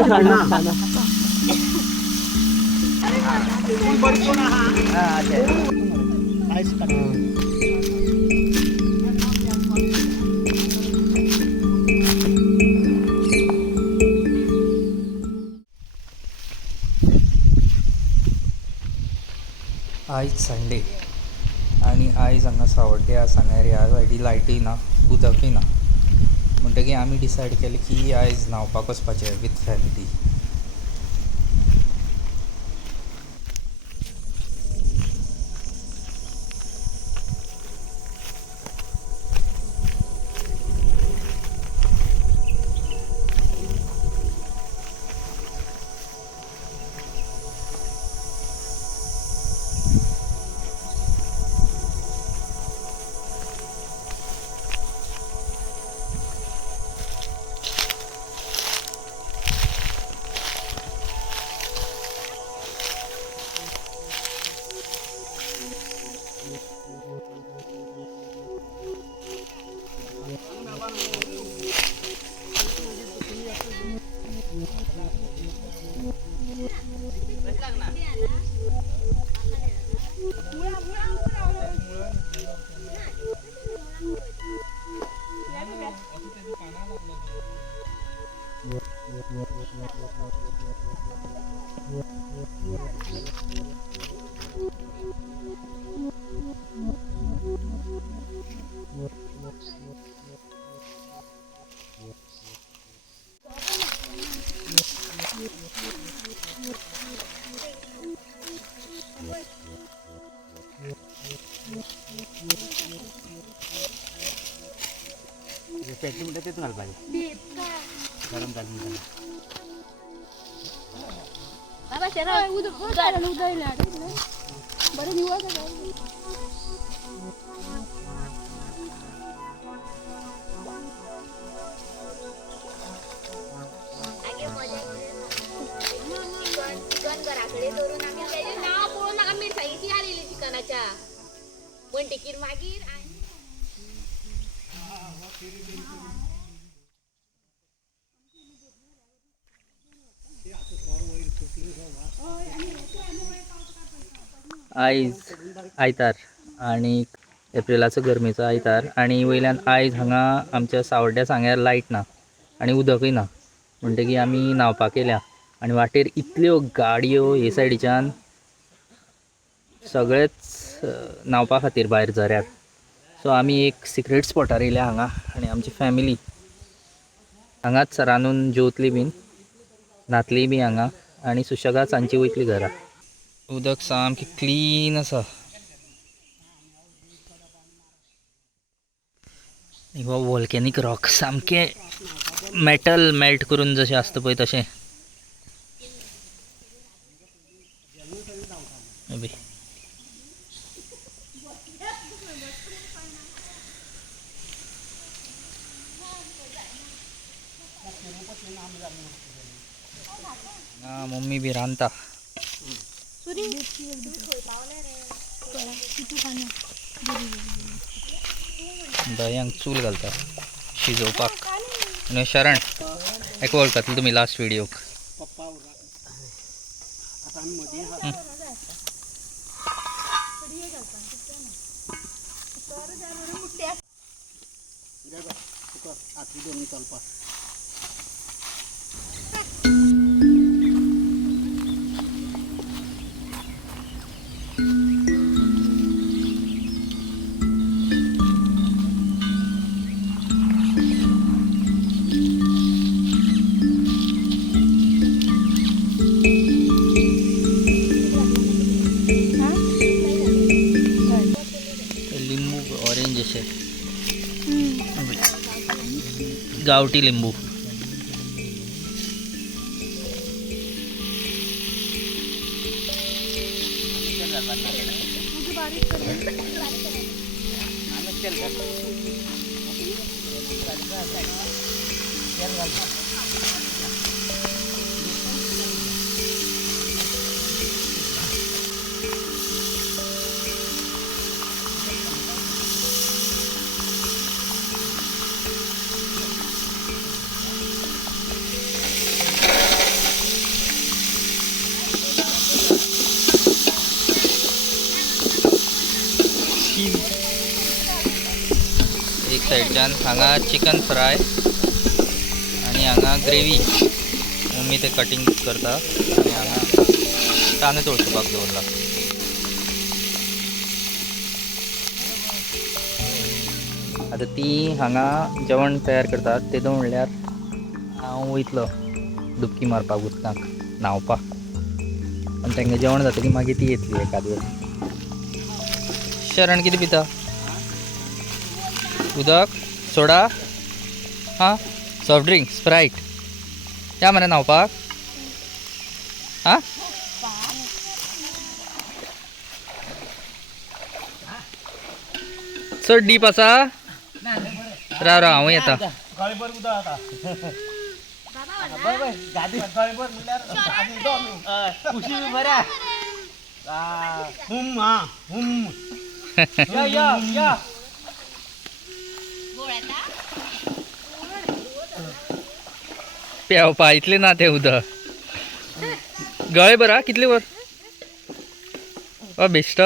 आयज संडे आणि आयज हांगा सावड्ड्या सांगल्यार ह्या सायडी लायटूय ना उदकूय ना म्हणटकीर आमी डिसायड केलें की आयज न्हांवपाक वचपाचें विथ फॅमिली. पेटली म्हणतात तेच घाल पाहिजे गरम झाली म्हणतात बाबा शेरा उदयला बरं निवड चिकन घराकडे धरून आम्ही त्याचे नाव बोलू नका मिरसांगीची आलेली चिकनाच्या पण टिकीर मागीर आयज आयतार आणि एप्रिलाचो गरमेचो आयतार आणि वयल्यान आयज हांगा आमच्या सावड्ड्या सांग्यार लायट ना आणि उदकूय ना म्हणटकीर आमी न्हांवपाक येयल्या आणि वाटेर इतल्यो गाडयो हे सायडीच्यान सगळेच न्हांवपा खातीर भायर झऱ्यार. सो आमी एक सिक्रेट स्पॉटार येयल्या हांगा आणि आमची फॅमिली हांगाच रांदून जेवतली बीन न्हातली बी हांगा आणि सुशेगाद सांजची वयतली घरा. उदक सामकें क्लीन आसा. हो वॉल्कॅनीक रॉक सामकें मेटल मेल्ट करून जशें आसता पळय तशें. मम्मी बी रांदता. दयांक चूल घालता शिजोवपाक. आणि शरण एक वळखातलो तुमी लास्ट व्हिडिओक. गावठी लिंबू. साईडच्यान हांगा चिकन फ्राय आणि हांगा ग्रेवी मम्मी ते कटिंग करता आणि हांगा तांदूळ तळसुपाक दवरला. आता ती हांगा जेवण तयार करतात तेदो म्हणल्यार हांव वयतलो डुबकी मारपाक उदकांत न्हांवपाक आनी तांकां जेवण जाता की मागीर ती येतली एकाद वेळ. शरण कितें पिता? उदक सोडा हां सॉफ्ट ड्रिंक स्प्रायट या मरे न्हांवपाक हां. चड डीप आसा राव हांव येता. पेंवपा इतलें ना तें उदक. गळे बरा कितले वर बेश्ट.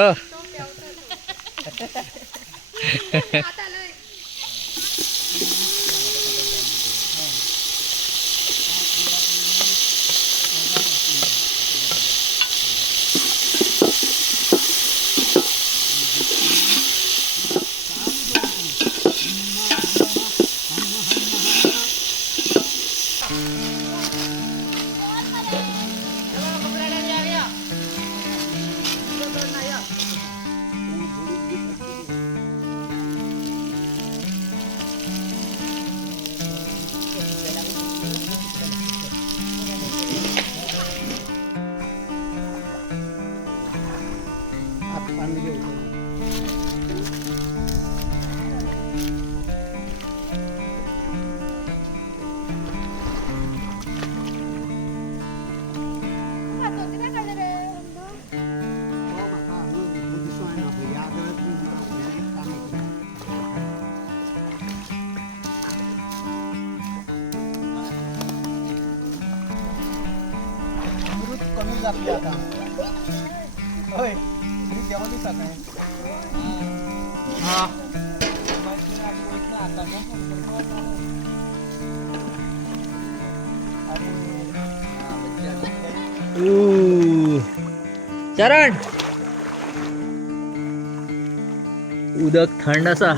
कमी जातली आता. होय जेवण दिसत नाही. चरण उदक थंड आसा.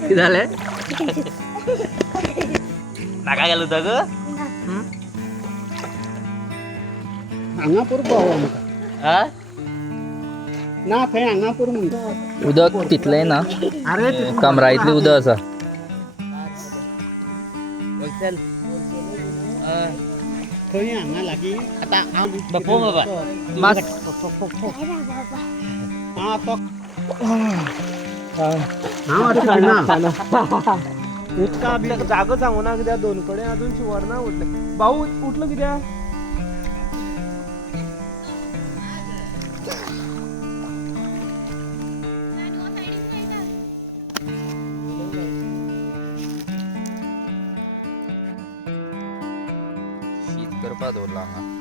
कितें जालें? नाका गेलो उदक हांगा पूर पाव आमकां ना थंय हांगा पूर म्हणटा. उदक तितलें ना कमरा इतलें उदक आसा. थंय हांगा लागीं आतां मात हां तो हांव उदका बी जागो सांगू ना कित्याक दोन कडेन अजून शिवर ना उठले. भाऊ उठलो कित्याक? शीत करपा दवरला हांगा.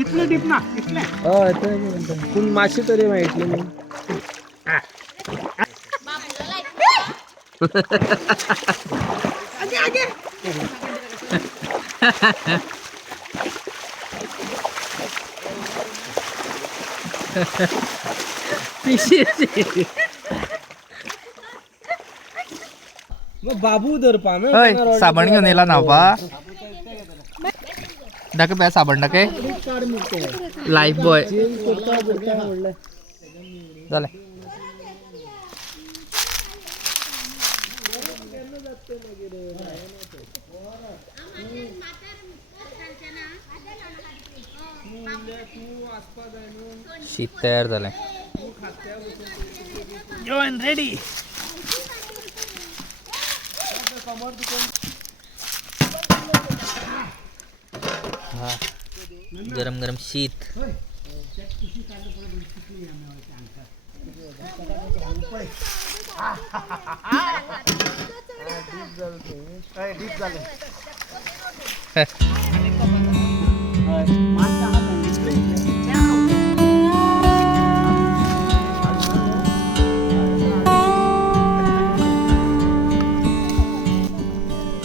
इतले डीप ना इतले पूण मातशें तरी मेळटली न्ही. बाबू धरपा हय साबण घेवन येयला न्हांवपा. दाखय पळय साबण दाखय. लायफ बॉय जालें. शीत तयार जालें. जेवण रेडी. आहा गरम गरम शीत. डीप झाले.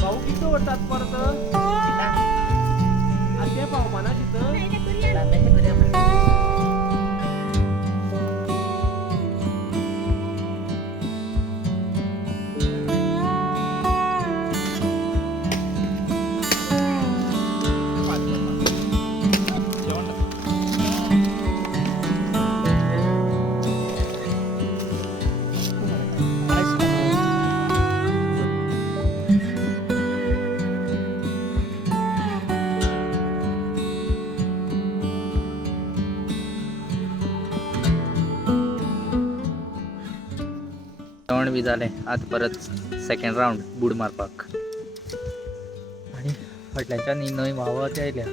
भाऊ किती होतात परत ते भाऊ म्हणा तिथं. जेवण बी जालें. आतां परत सेकंड रावंड बूड मारपाक. आनी फाटल्याच्यान ही न्हंय व्हांवत आयल्या.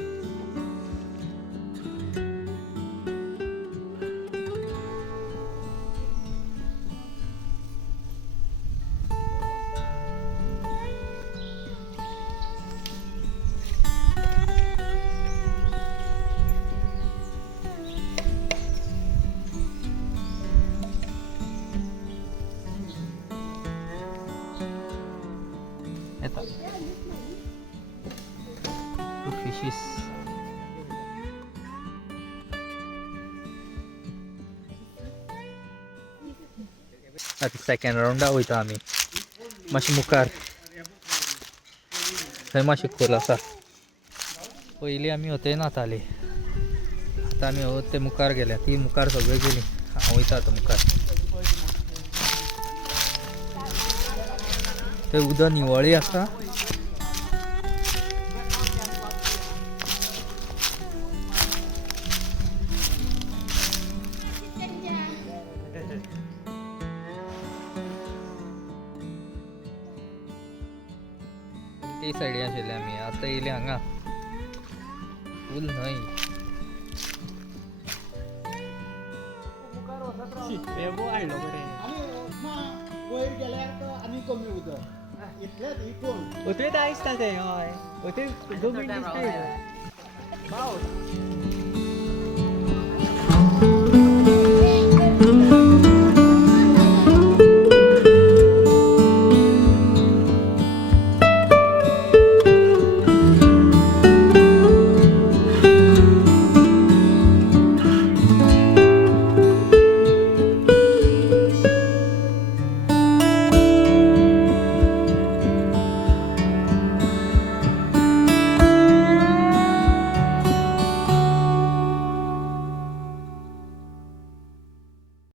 येता फिशीस. आतां सेकंड रावंडाक वयता आमी. मातशें मुखार थंय मातशें खोल आसा. पयलीं आमी होथंय नातालीं. आतां आमी ते मुखार गेल्या. ती मुखार सगळीं गेलीं. हांव वयता आतां मुखार. थंय उदक निवळी आसा. ते सायडीन आशिल्ले आमी. आतां येयले हांगा फूल न्हंय. आयलो बरें. वयर गेल्यार आनी कमी उदक इतलेंच इतून होते दिसता ते हय होते 2 मिनट दिसता.